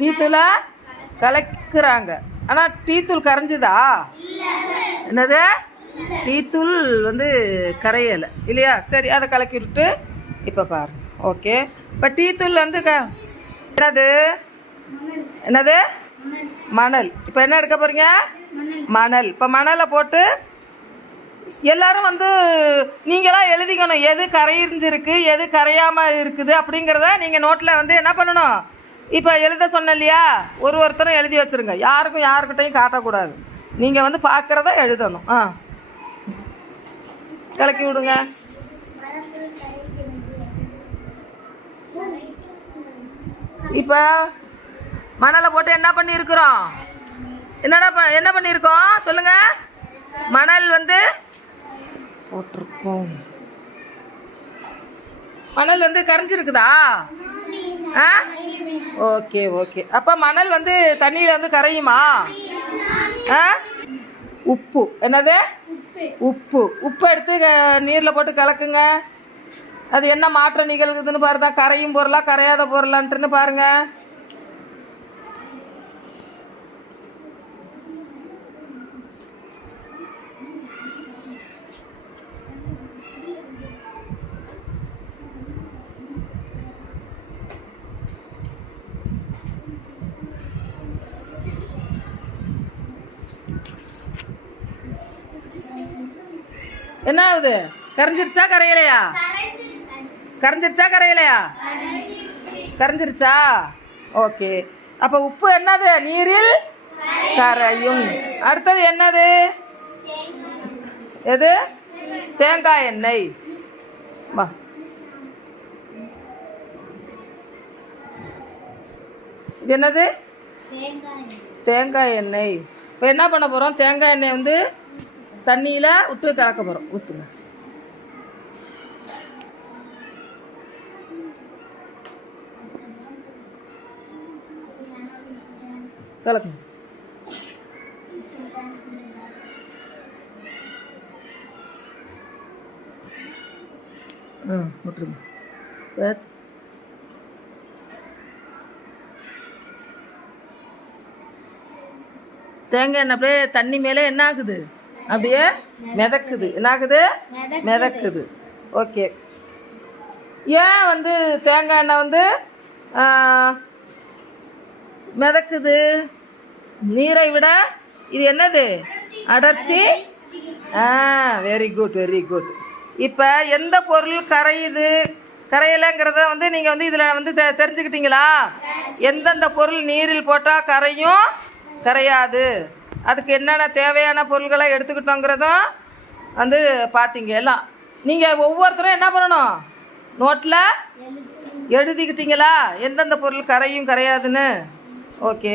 டீத்தூளை கலக்குறாங்க. ஆனால் டீத்தூள் கரைஞ்சுதா? என்னது? டீத்தூள் கரையலை இல்லையா? சரி, அதை கலக்கி விட்டுட்டு இப்போ பாருங்க. ஓகே, இப்போ டீத்தூள் என்னது என்னது மணல். இப்போ என்ன எடுக்க போகிறீங்க? மணல். இப்போ மணலை போட்டு எல்லாரும் நீங்களாம் எழுதிக்கணும், எது கரைஞ்சிருக்கு எது கரையாமல் இருக்குது அப்படிங்கிறத நீங்கள் நோட்டில் என்ன பண்ணணும்? இப்போ எழுத சொன்ன இல்லையா, ஒருத்தரும் எழுதி வச்சுருங்க. யாருக்கிட்டையும் காட்டக்கூடாது. நீங்கள் பார்க்குறத எழுதணும். கலக்கி விடுங்க. இப்போ மணலை போட்டு என்ன பண்ணியிருக்கிறோம்? என்ன பண்ணியிருக்கோம் சொல்லுங்க? மணல் போட்டிருக்கோம். மணல் கரைஞ்சிருக்குதா? Okay okay. அப்போ மணல் தண்ணியில் கரையுமா? உப்பு. என்னது? உப்பு. உப்பு எடுத்து நீரில் போட்டு கலக்குங்க. அது என்ன மாற்றம் நிகழ்குதுன்னு பாருங்க. கரையும் பொருளா கரையாத பொருளான்ட்டுன்னு பாருங்க. என்ன ஆகுது? கரைஞ்சிருச்சா கரையலையா? கரைஞ்சிருச்சா கரையலையா? கரைஞ்சிருச்சா? ஓகே. அப்போ உப்பு என்னது? நீரில் கரையும். அடுத்தது என்னது? எது? தேங்காய் எண்ணெய். வா, இது என்னது? தேங்காய் எண்ணெய். இப்போ என்ன பண்ண போகிறோம்? தேங்காய் எண்ணெய் தண்ணியில் விட்டு கலக்க போகிறோம். ஊற்றுங்க. கலக்குங்க. விட்டுருங்க. தேங்காய் எண்ணெய் அப்படியே தண்ணி மேலே என்ன ஆகுது? அப்படியே மிதக்குது. என்ன ஆகுது? மிதக்குது. ஓகே. ஏன் தேங்காய் எண்ணெய் மிதக்குது? நீரை விட இது என்னது? அடர்த்தி. Very good very good. இப்போ எந்த பொருள் கரையுது கரையலைங்கிறத நீங்கள் இதில் தெரிஞ்சுக்கிட்டீங்களா? எந்தெந்த பொருள் நீரில் போட்டால் கரையும் கரையாது, அதுக்கு என்னென்ன தேவையான பொருள்களை எடுத்துக்கிட்டோங்கிறதும் பார்த்தீங்க. எல்லாம் நீங்கள் ஒவ்வொருத்தரும் என்ன பண்ணணும்? நோட்டில் எழுதிக்கிட்டீங்களா எந்தெந்த பொருள் கரையும் கரையாதுன்னு? ஓகே.